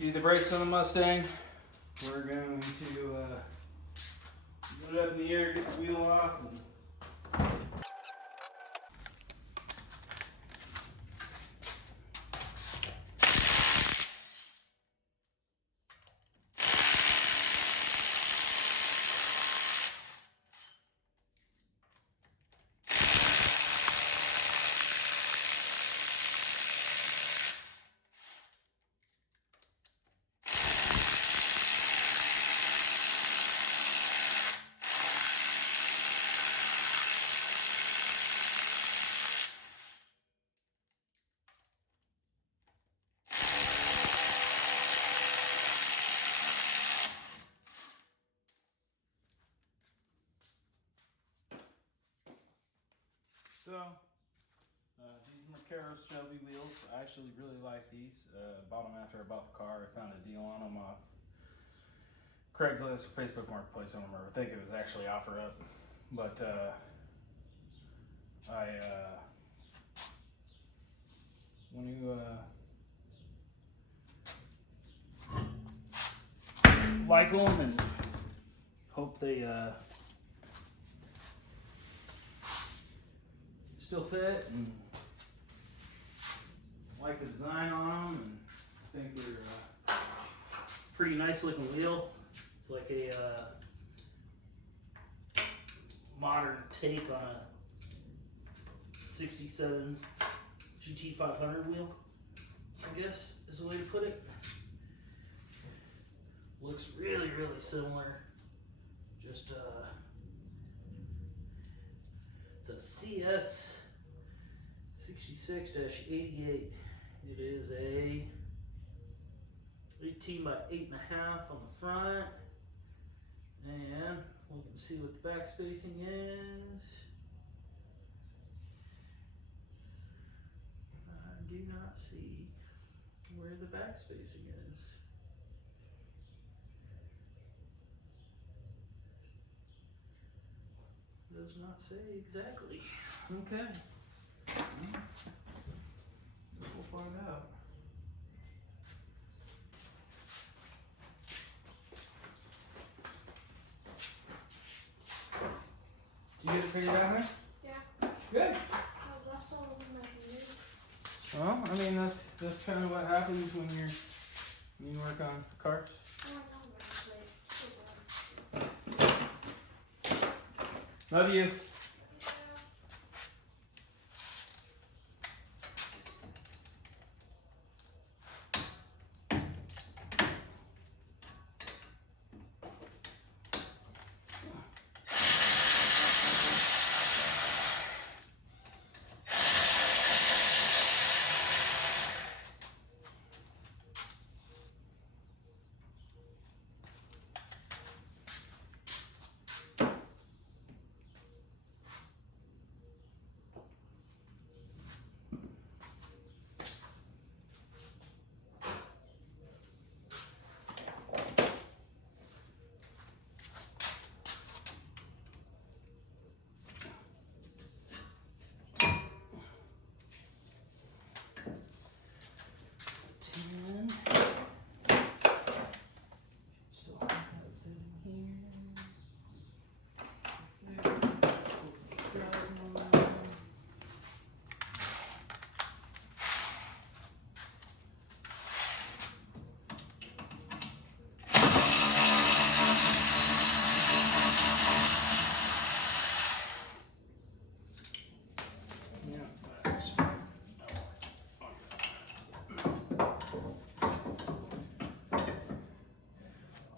redo the brakes on the Mustang. We're going to put it up in the air, get the wheel off. So, these Mercaro Shelby wheels, I actually really like these. Bought them after I bought the car. I found a deal on them off Craigslist or Facebook Marketplace. I don't remember. I think it was actually OfferUp. But when you like them and hope they still fit and like the design on them, and think they're a pretty nice looking wheel. It's like a modern take on a 67 GT 500 wheel, I guess is the way to put it. Looks really, really similar. Just it's a CS 66-88. It is a 18 by 8.5 on the front, and we can see what the back spacing is. I do not see where the back spacing is. Does not say exactly. Okay. We'll find out. Did you get it figured out, huh? Yeah. Good. I lost all of my views. Well, I mean that's kind of what happens when you work on cars. Love you.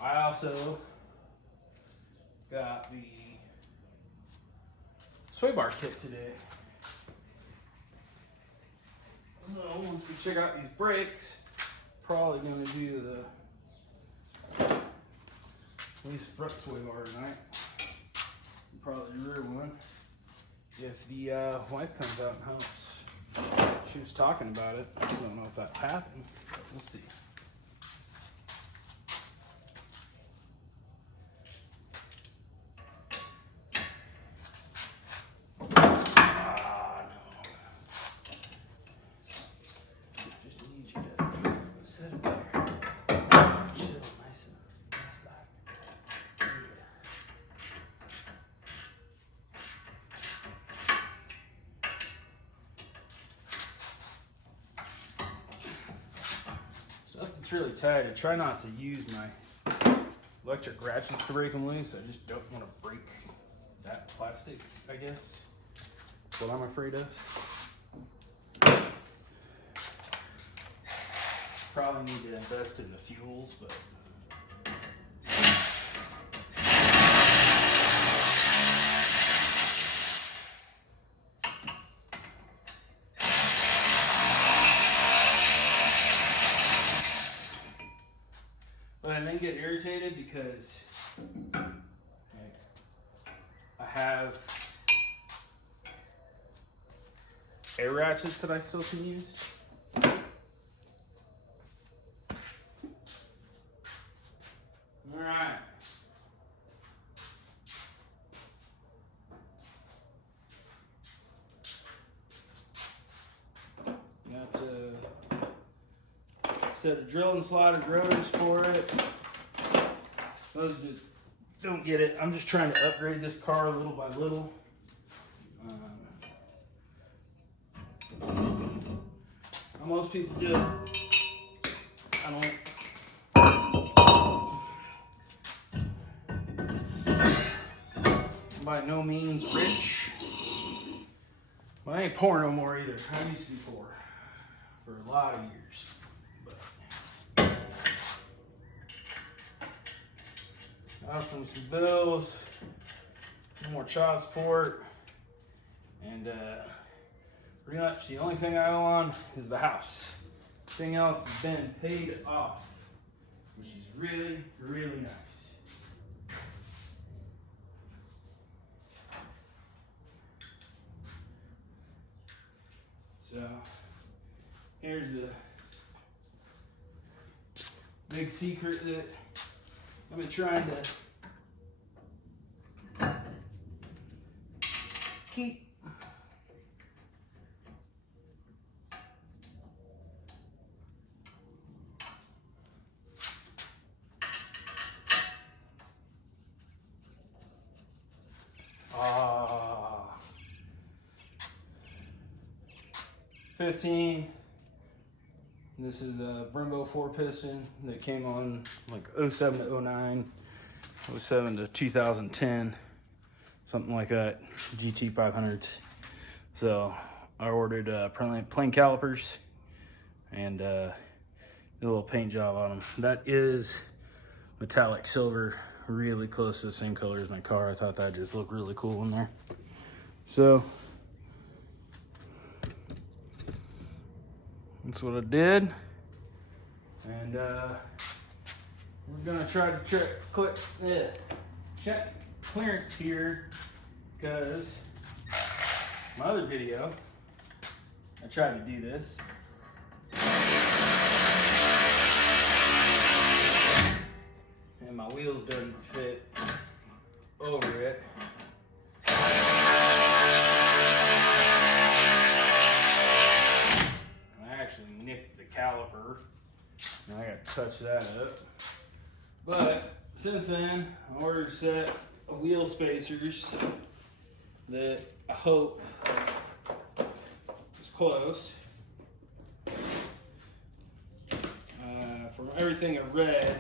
I also got the sway bar kit today. So once we check out these brakes, probably going to do the at least front sway bar tonight. Probably the rear one if the wife comes out and helps. She was talking about it. I don't know if that happened, but we'll see. Just need you to set it there. it's really tight. I try not to use my electric ratchets to break them loose. I just don't want to break that plastic, I guess. That's what I'm afraid of. Probably need to invest in the fuels, but I then get irritated because I have air ratchets that I still can use. All right. Got to set the drill and slotted rotors for it. Those don't get it. I'm just trying to upgrade this car little by little. How most people do. I don't. I'm by no means rich. But I ain't poor no more either. I used to be poor for a lot of years. Off from some bills, no more child support, and pretty much the only thing I owe on is the house. Everything else has been paid off, which is really, really nice. So here's the big secret that I've been trying to keep. Ah, 15. This is a Brembo 4-piston that came on like 07 to 09, 07 to 2010, something like that, GT 500s. So I ordered plain calipers and did a little paint job on them. That is metallic silver, really close to the same color as my car. I thought that just looked really cool in there. So that's what I did, and we're gonna try to check clearance here, because my other video, I tried to do this. And my wheels didn't fit over it. Nicked the caliper, and I got to touch that up. But since then, I ordered a set of wheel spacers that I hope is close. From everything I read,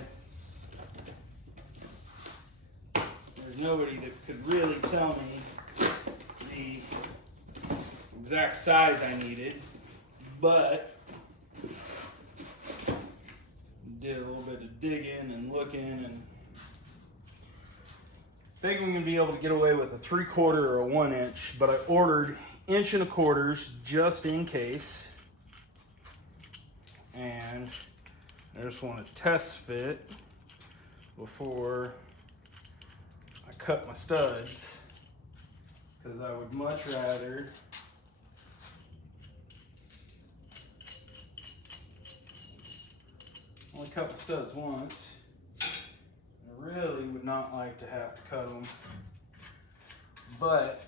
there's nobody that could really tell me the exact size I needed, but did a little bit of digging and looking, and think I'm gonna be able to get away with a 3/4 or a 1 inch, but I ordered 1.25 just in case. And I just want to test fit before I cut my studs, because I would much rather only cut my studs once. I really would not like to have to cut them. But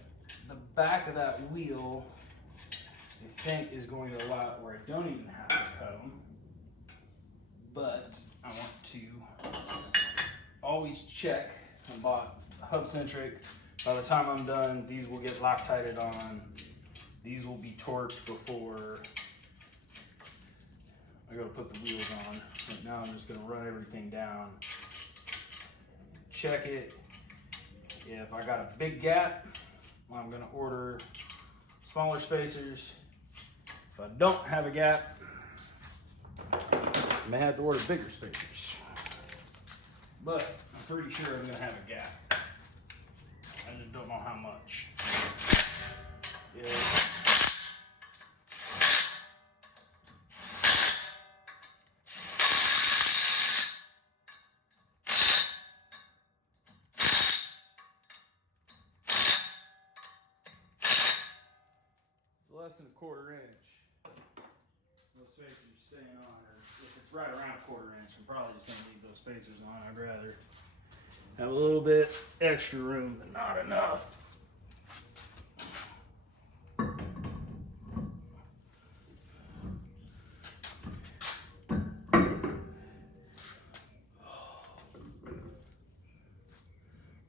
the back of that wheel, I think, is going to allow it where I don't even have to cut them. But I want to always check. I bought hub-centric. By the time I'm done, these will get Loctited on. These will be torqued before I I gotta put the wheels on. Right now I'm just gonna run everything down, check it. If I got a big gap, I'm gonna order smaller spacers. If I don't have a gap, I may have to order bigger spacers. But I'm pretty sure I'm gonna have a gap. I just don't know how much. Yeah. Less than a quarter inch. Those spacers are staying on, or if it's right around a quarter inch, I'm probably just gonna leave those spacers on. I'd rather have a little bit extra room than not enough.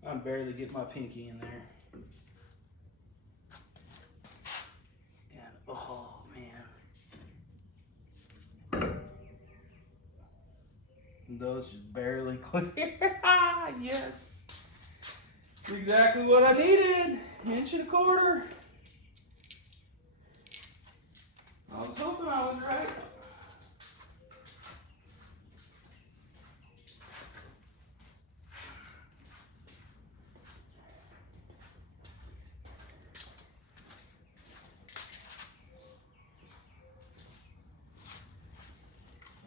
I barely get my pinky in there. Oh man. Those just barely clear. Yes. Exactly what I needed. Inch and a quarter. I was hoping I was right.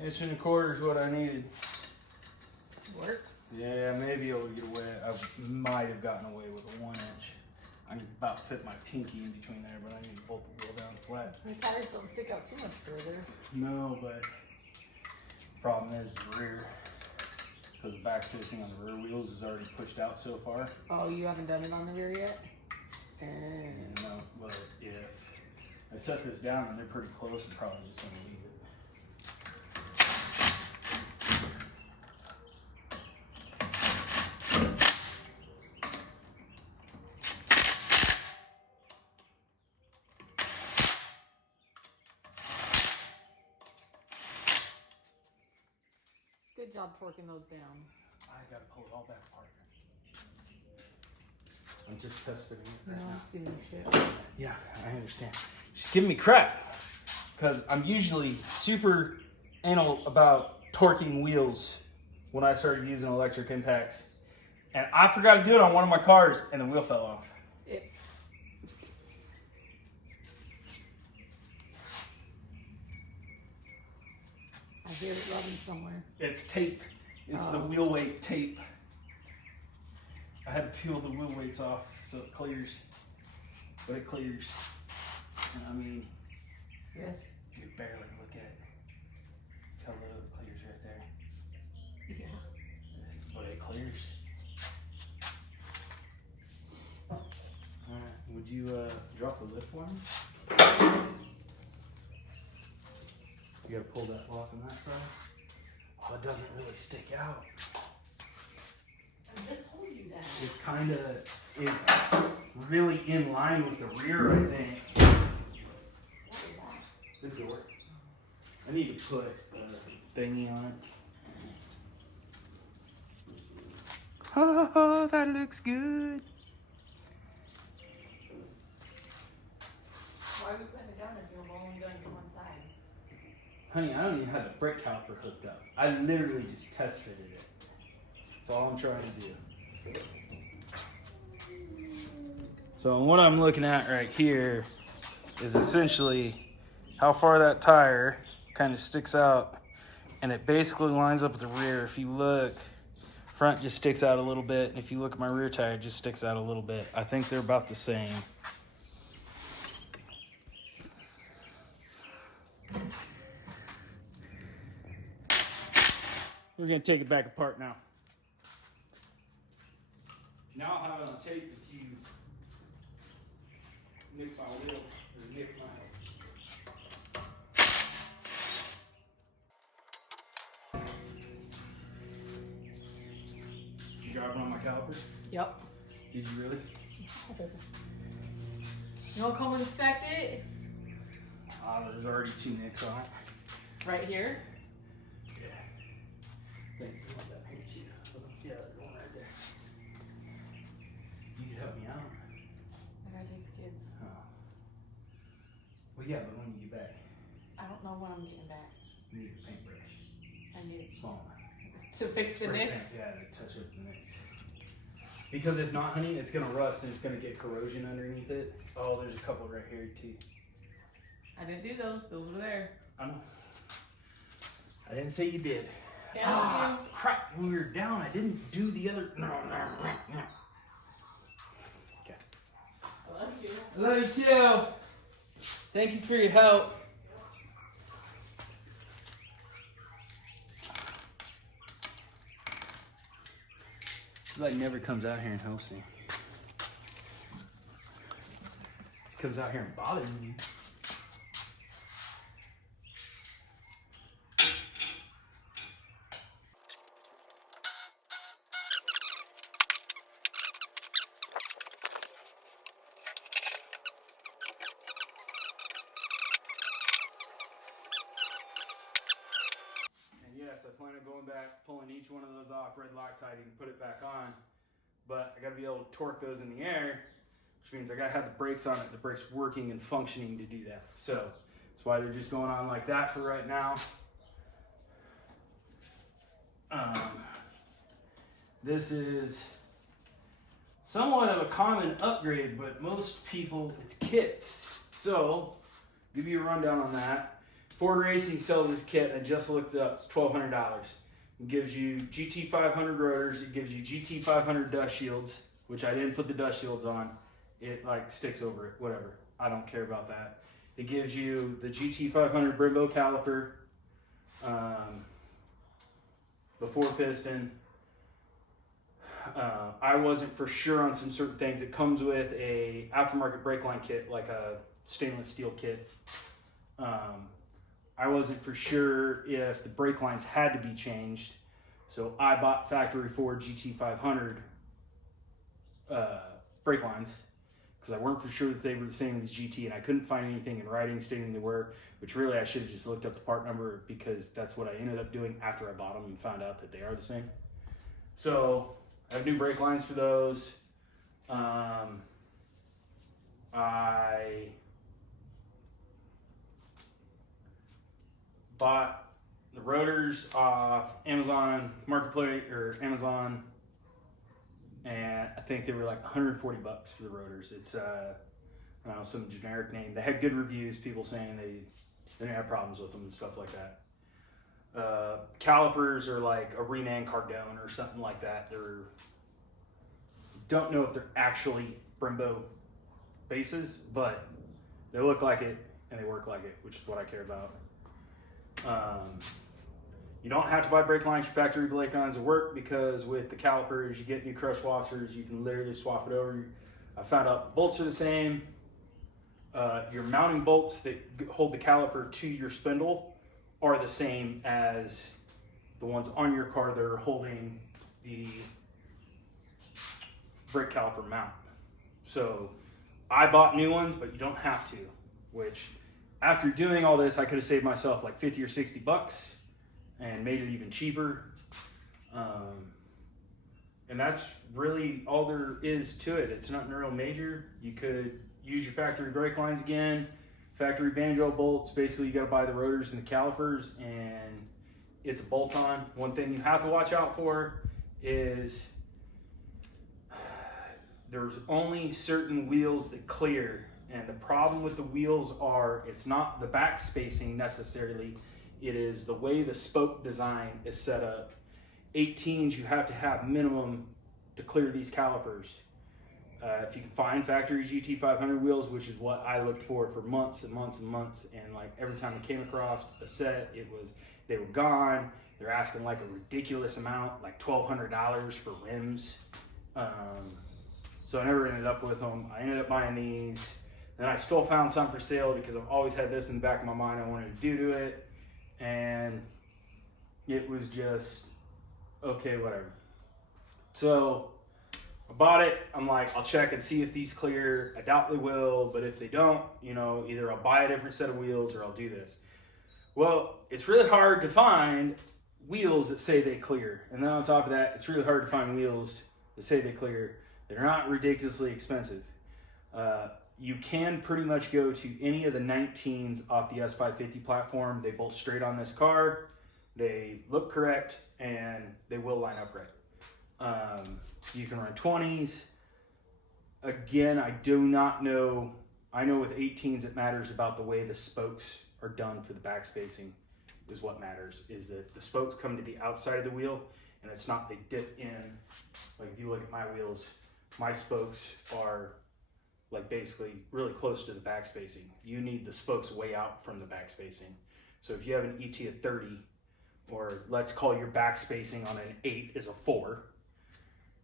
Inch and a quarter is what I needed. Works. Yeah, maybe I'll get away. I might have gotten away with a 1 inch. I can about fit my pinky in between there, but I need to bolt the wheel down flat. The tires don't stick out too much further. No, but problem is the rear, because the back spacing on the rear wheels is already pushed out so far. Oh, you haven't done it on the rear yet? No, but if I set this down and they're pretty close, I'm probably just gonna leave it. Good job torquing those down. I gotta pull it all back apart. I'm just test fitting it No, right I'm now. just giving you shit. Yeah, I understand. She's giving me crap because I'm usually super anal about torquing wheels when I started using electric impacts, and I forgot to do it on one of my cars, and the wheel fell off. I hear it rubbing somewhere. It's tape. It's the wheel weight tape. I had to peel the wheel weights off so it clears, but it clears. And I mean, Yes. you barely look at it. Tell it clears right there. Yeah. But it clears. Alright, would you drop the lid for me? You gotta pull that lock on that side. Oh, it doesn't really stick out. I just told you that. It's really in line with the rear, I think. What is that? The door. I need to put a thingy on it. Oh, that looks good. Why are we putting it down if you're only going to one side? Honey, I don't even have the brake caliper hooked up. I literally just test fitted it. That's all I'm trying to do. So what I'm looking at right here is essentially how far that tire kind of sticks out, and it basically lines up with the rear. If you look, front just sticks out a little bit, and if you look at my rear tire, it just sticks out a little bit. I think they're about the same. We're gonna take it back apart now. Now I'll have it on tape if you nick my wheel or nick my. Did you drop it on my calipers? Yep. Did you really? You don't come inspect it? There's already 2 nicks on it. Right here? Yeah. Thank you. That here too. Yeah, there's one right there. You can help me out. I gotta take the kids. Oh. Well, yeah, but when you get back, I don't know when I'm getting back. you need a paintbrush. I need Small one. to fix the Spray nicks. paint, yeah, to touch up the nicks. Because if not, honey, it's gonna rust and it's gonna get corrosion underneath it. Oh, there's a couple right here too. I didn't do those. Those were there. I know. I didn't say you did. Yeah, Crap! When we were down, I didn't do the other. No. Okay. I love you. I love you too. Thank you for your help. She like never comes out here and helps me. She comes out here and bothers me. Yes, I plan on going back, pulling each one of those off, red Loctite, and put it back on. But I got to be able to torque those in the air, which means I got to have the brakes on it, the brakes working and functioning to do that. So that's why they're just going on like that for right now. This is somewhat of a common upgrade, but most people, it's kits. So give you a rundown on that. Ford Racing sells this kit. I just looked it up. It's $1,200. It gives you GT500 rotors. It gives you GT500 dust shields, which I didn't put the dust shields on. It like sticks over it. Whatever. I don't care about that. It gives you the GT500 Brembo caliper, the 4-piston. I wasn't for sure on some certain things. It comes with a aftermarket brake line kit, like a stainless steel kit. I wasn't for sure if the brake lines had to be changed, so I bought factory Ford GT500 brake lines because I weren't for sure that they were the same as GT, and I couldn't find anything in writing stating they were, which really I should have just looked up the part number because that's what I ended up doing after I bought them and found out that they are the same. So I have new brake lines for those. I bought the rotors off Amazon Marketplace or Amazon, and I think they were like $140 for the rotors. It's I don't know, some generic name. They had good reviews, people saying they didn't have problems with them and stuff like that. Calipers are like a Reman Cardone or something like that. Don't know if they're actually Brembo bases, but they look like it and they work like it, which is what I care about. You don't have to buy brake lines. Your factory brake lines will work because with the calipers, you get new crush washers. You can literally swap it over. I found out the bolts are the same. Your mounting bolts that hold the caliper to your spindle are the same as the ones on your car that are holding the brake caliper mount. So I bought new ones, but you don't have to, which after doing all this, I could have saved myself like $50 or $60 and made it even cheaper. And that's really all there is to it. It's nothing real major. You could use your factory brake lines again, factory banjo bolts. Basically, you got to buy the rotors and the calipers, and it's a bolt-on. One thing you have to watch out for is there's only certain wheels that clear. And the problem with the wheels are, it's not the back spacing necessarily, it is the way the spoke design is set up. 18s, you have to have minimum to clear these calipers. If you can find factory GT500 wheels, which is what I looked for months and months and months, and like every time I came across a set, they were gone. They're asking like a ridiculous amount, like $1,200 for rims. So I never ended up with them. I ended up buying these. Then I still found some for sale because I've always had this in the back of my mind I wanted to do to it. And it was just, okay, whatever. So I bought it. I'm like, I'll check and see if these clear. I doubt they will, but if they don't, either I'll buy a different set of wheels or I'll do this. Well, it's really hard to find wheels that say they clear. And then on top of that, it's really hard to find wheels that say they clear. They're not ridiculously expensive. You can pretty much go to any of the 19s off the S550 platform. They bolt straight on this car. They look correct, and they will line up right. You can run 20s. Again, I do not know. I know with 18s it matters about the way the spokes are done for the back spacing is what matters. Is that the spokes come to the outside of the wheel, and it's not they dip in. Like if you look at my wheels, my spokes are like basically really close to the back spacing. You need the spokes way out from the back spacing. So if you have an ET of 30, or let's call your back spacing on an 8 is a 4,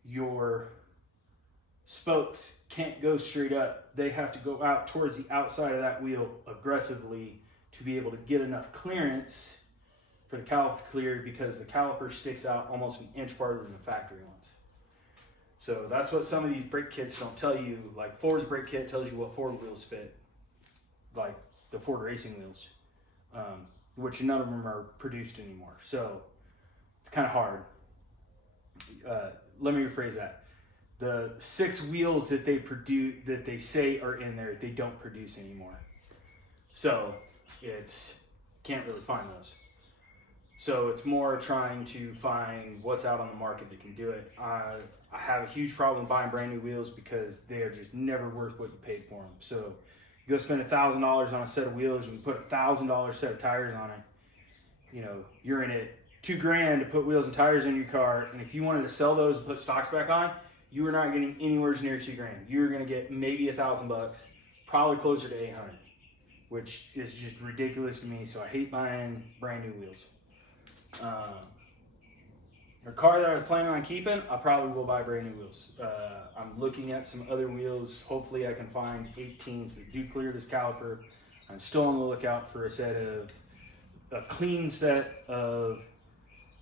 your spokes can't go straight up. They have to go out towards the outside of that wheel aggressively to be able to get enough clearance for the caliper to clear, because the caliper sticks out almost an inch farther than the factory ones. So that's what some of these brake kits don't tell you. Like Ford's brake kit tells you what Ford wheels fit, like the Ford racing wheels, which none of them are produced anymore. So it's kind of hard. Let me rephrase that. The 6 wheels that they produce, that they say are in there, they don't produce anymore. So it's can't really find those. So it's more trying to find what's out on the market that can do it. I have a huge problem buying brand new wheels because they are just never worth what you paid for them. So you go spend $1,000 on a set of wheels, and you put $1,000 set of tires on it. You know, you're in it $2,000 to put wheels and tires in your car, and if you wanted to sell those and put stocks back on, you are not getting anywhere near $2,000. You're going to get maybe $1,000, probably closer to $800, which is just ridiculous to me. So I hate buying brand new wheels. A car that I was planning on keeping, I probably will buy brand new wheels. I'm looking at some other wheels. Hopefully I can find 18s that do clear this caliper. I'm still on the lookout for a clean set of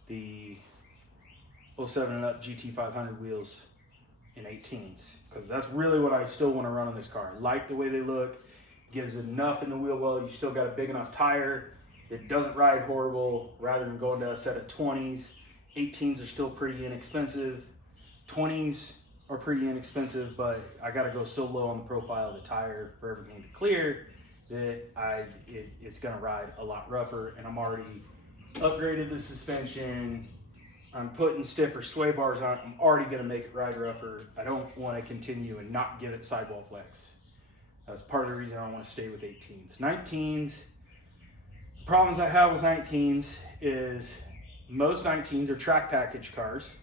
the 07 and up GT500 wheels in 18s, because that's really what I still want to run on this car. I like the way they look. Gives enough in the wheel well. You still got a big enough tire. It doesn't ride horrible, rather than going to a set of 20s. 18s are still pretty inexpensive. 20s are pretty inexpensive, but I got to go so low on the profile of the tire for everything to clear that it's going to ride a lot rougher. And I'm already upgraded the suspension. I'm putting stiffer sway bars on it. I'm already going to make it ride rougher. I don't want to continue and not give it sidewall flex. That's part of the reason I want to stay with 18s. 19s, problems I have with 19s is most 19s are track package cars.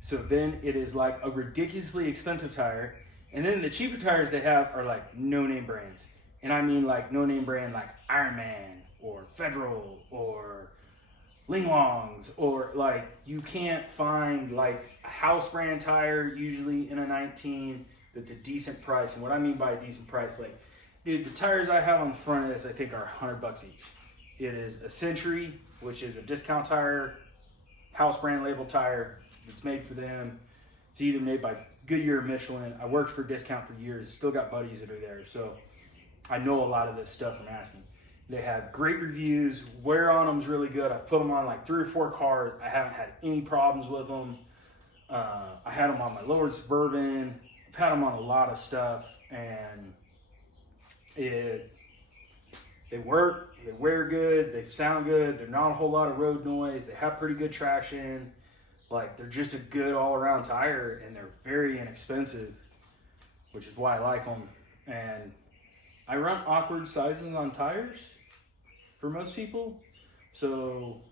So then it is like a ridiculously expensive tire. And then the cheaper tires they have are like no-name brands. And I mean like no-name brand like Ironman or Federal or Linglongs, or like you can't find like a house brand tire usually in a 19 that's a decent price. And what I mean by a decent price, like, dude, the tires I have on the front of this I think are $100 each. It is a Century, which is a discount tire, house brand label tire. It's made for them. It's either made by Goodyear or Michelin. I worked for discount for years. Still got buddies that are there, so I know a lot of this stuff from asking. They have great reviews. Wear on them is really good. I've put them on like 3 or 4 cars. I haven't had any problems with them. I had them on my lowered Suburban. I've had them on a lot of stuff, and they work. They wear good. They sound good. They're not a whole lot of road noise. They have pretty good traction. Like, they're just a good all-around tire, and they're very inexpensive, which is why I like them. And I run awkward sizes on tires for most people. So,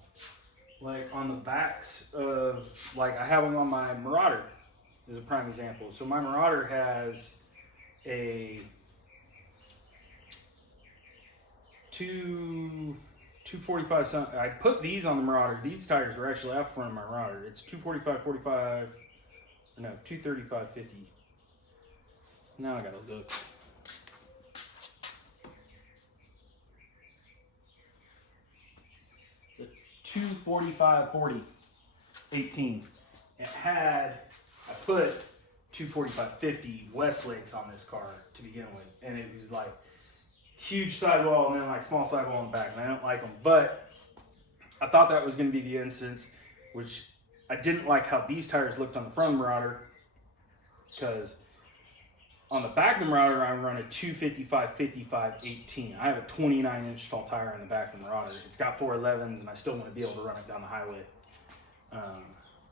like, on the backs of, like, I have them on my Marauder is a prime example. So my Marauder has a 245 something. I put these on the Marauder. These tires were actually out front of my Marauder. It's 245/45, no, 235/50. Now I gotta look. It's a 245/40, 18. I put 245/50 Westlakes on this car to begin with, and it was like, huge sidewall and then like small sidewall in the back, and I don't like them. But I thought that was going to be the instance, which I didn't like how these tires looked on the front of the Marauder, because on the back of the Marauder, I'm running a 255, 55, 18. I have a 29-inch tall tire on the back of the Marauder. It's got 411s, and I still want to be able to run it down the highway.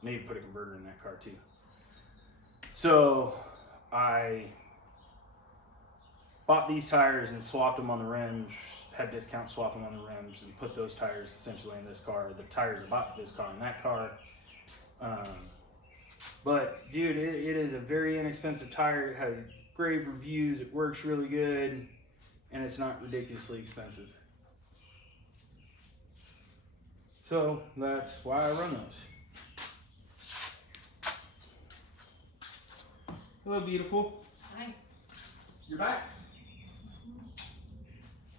Maybe put a converter in that car too. So I bought these tires and swapped them on the rims, had discount swap them on the rims, and put those tires essentially in this car. The tires I bought for this car in that car. But dude, it is a very inexpensive tire. It has great reviews. It works really good, and it's not ridiculously expensive. So that's why I run those. Hello, beautiful. Hi. You're back.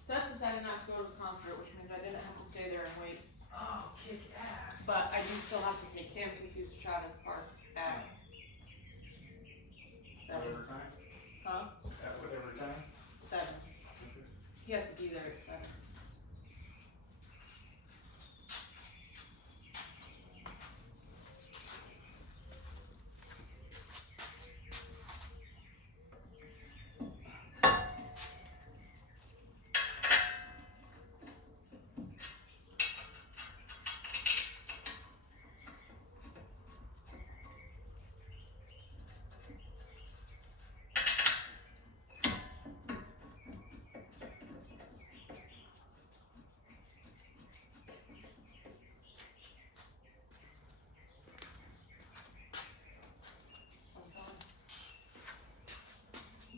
Seth decided not to go to the concert, which means I didn't have to stay there and wait. Oh, kick ass. But I do still have to take him to Caesar Chavez Park at 7. Whatever time? Huh? At whatever time? 7. He has to be there at 7.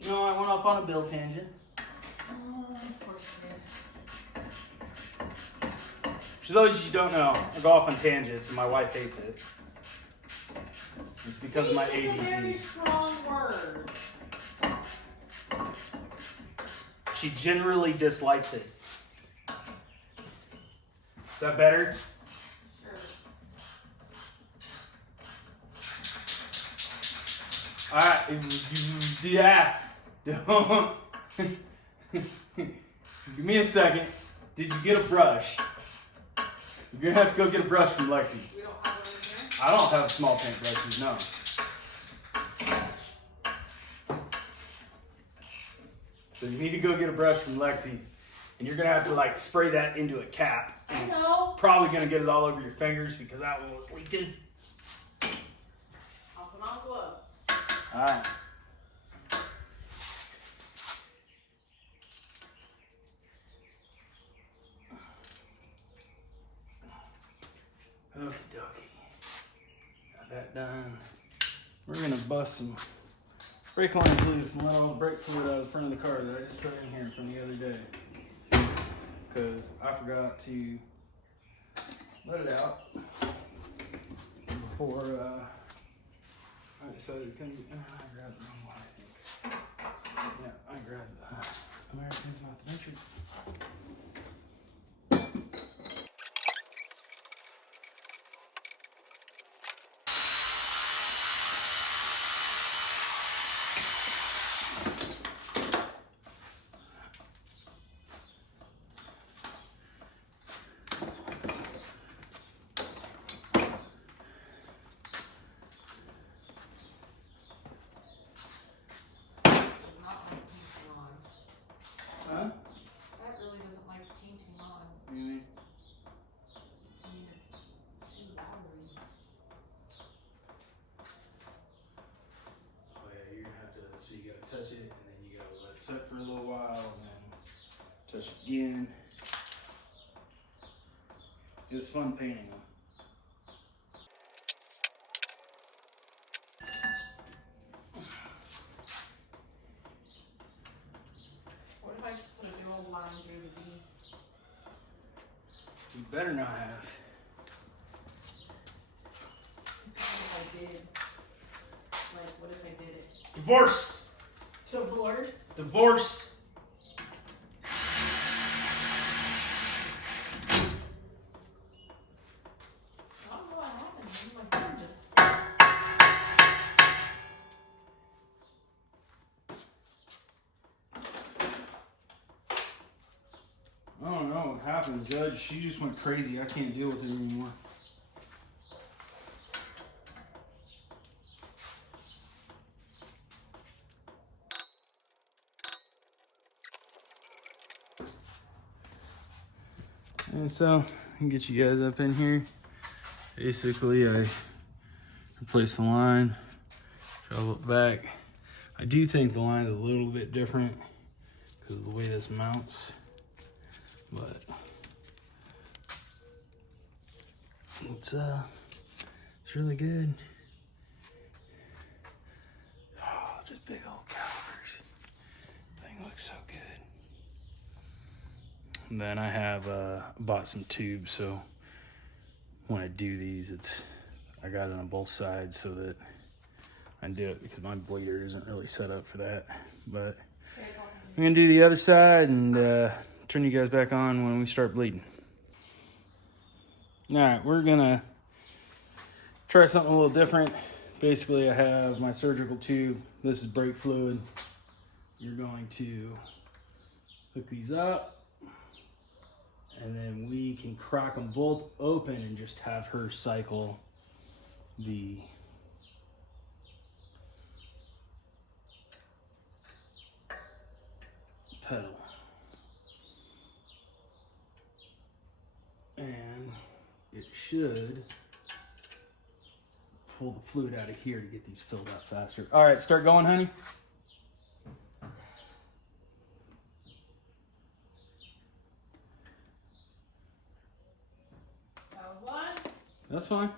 No, I went off on a bill tangent. Of course you did. For those of you who don't know, I go off on tangents and my wife hates it. It's because of my Hate is a very ADD. strong word. She generally dislikes it. Is that better? Sure. Alright, yeah. Don't. Give me a second. Did you get a brush? You're gonna have to go get a brush from Lexi. We don't have one in here? I don't have small paint brushes, no. So you need to go get a brush from Lexi, and you're gonna have to like spray that into a cap. I know. Probably gonna get it all over your fingers because that one was leaking. I'll put on a glove. Alright. Okie dokie. Got that done. We're gonna bust some brake lines loose and let all the brake fluid out of the front of the car that I just put in here from the other day. Because I forgot to let it out before I decided to come. I grabbed the wrong one, I think. Yeah, I grabbed the Americans, not the Matrix. Huh? That really doesn't like painting on. Mm-hmm. I mean, it's too loudery. Oh yeah, you're gonna have to, so you gotta touch it and then you gotta let it set for a little while and then touch it again. It was fun painting them. What if I just put a new old line through the V? You better not have. What if I did? Like, what if I did it? Divorce! Divorce? Divorce! I don't know what happened. Maybe my phone just. know what happened, Judge. She just went crazy. I can't deal with it anymore. And so, I can get you guys up in here. Basically, I replace the line, travel it back. I do think the line's a little bit different because of the way this mounts, but it's really good. Oh, just big old calipers. Thing looks so good. And then I have bought some tubes, so when I do these, I got it on both sides so that I do it because my bleeder isn't really set up for that. But I'm gonna do the other side and turn you guys back on when we start bleeding. All right, we're gonna try something a little different. Basically, I have my surgical tube. This is brake fluid. You're going to hook these up, and then we can crack them both open and just have her cycle the pedal. And it should pull the fluid out of here to get these filled up faster. All right, start going, honey. That was one. That's fine.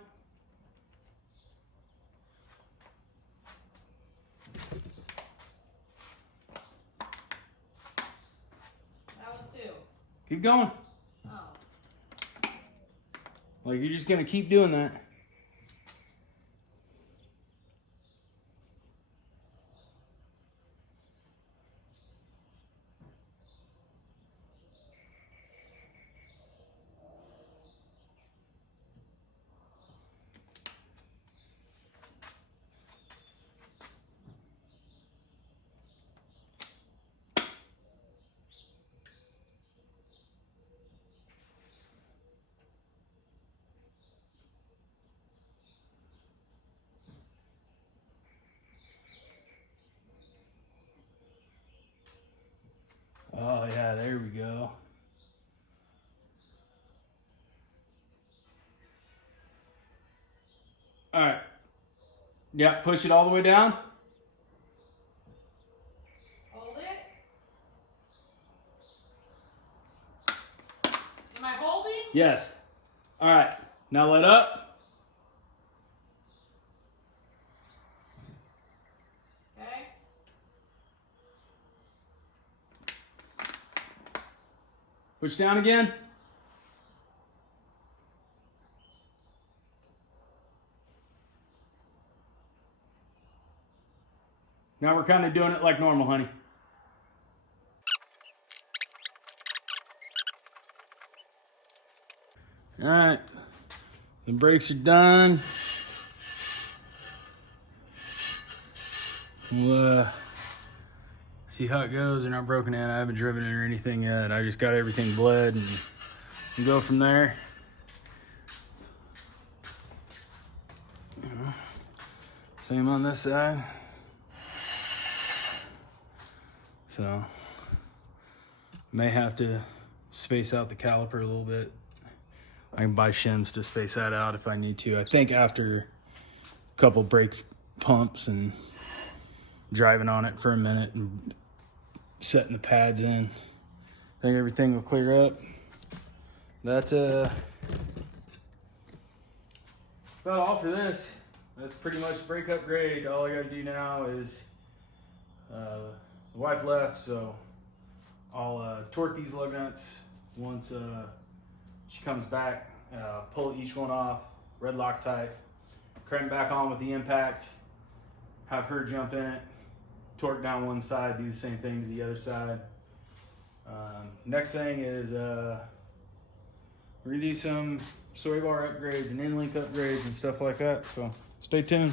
That was two. Keep going. Oh. Like, you're just gonna keep doing that. Oh yeah, there we go. All right. Yeah, push it all the way down. Hold it. Am I holding? Yes. All right. Now let up. Okay. Push down again. Now we're kind of doing it like normal, honey. All right. The brakes are done. We'll see how it goes. They're not broken in. I haven't driven it or anything yet. I just got everything bled and we'll go from there. Same on this side. So, may have to space out the caliper a little bit. I can buy shims to space that out if I need to. I think after a couple brake pumps and driving on it for a minute and setting the pads in, I think everything will clear up. That's about all for this. That's pretty much brake upgrade. All I gotta do now is, the wife left, so I'll torque these lug nuts once she comes back, pull each one off, red Loctite, crank back on with the impact, have her jump in it, torque down one side, do the same thing to the other side. Next thing is we're gonna do some soy bar upgrades and in-link upgrades and stuff like that, so stay tuned.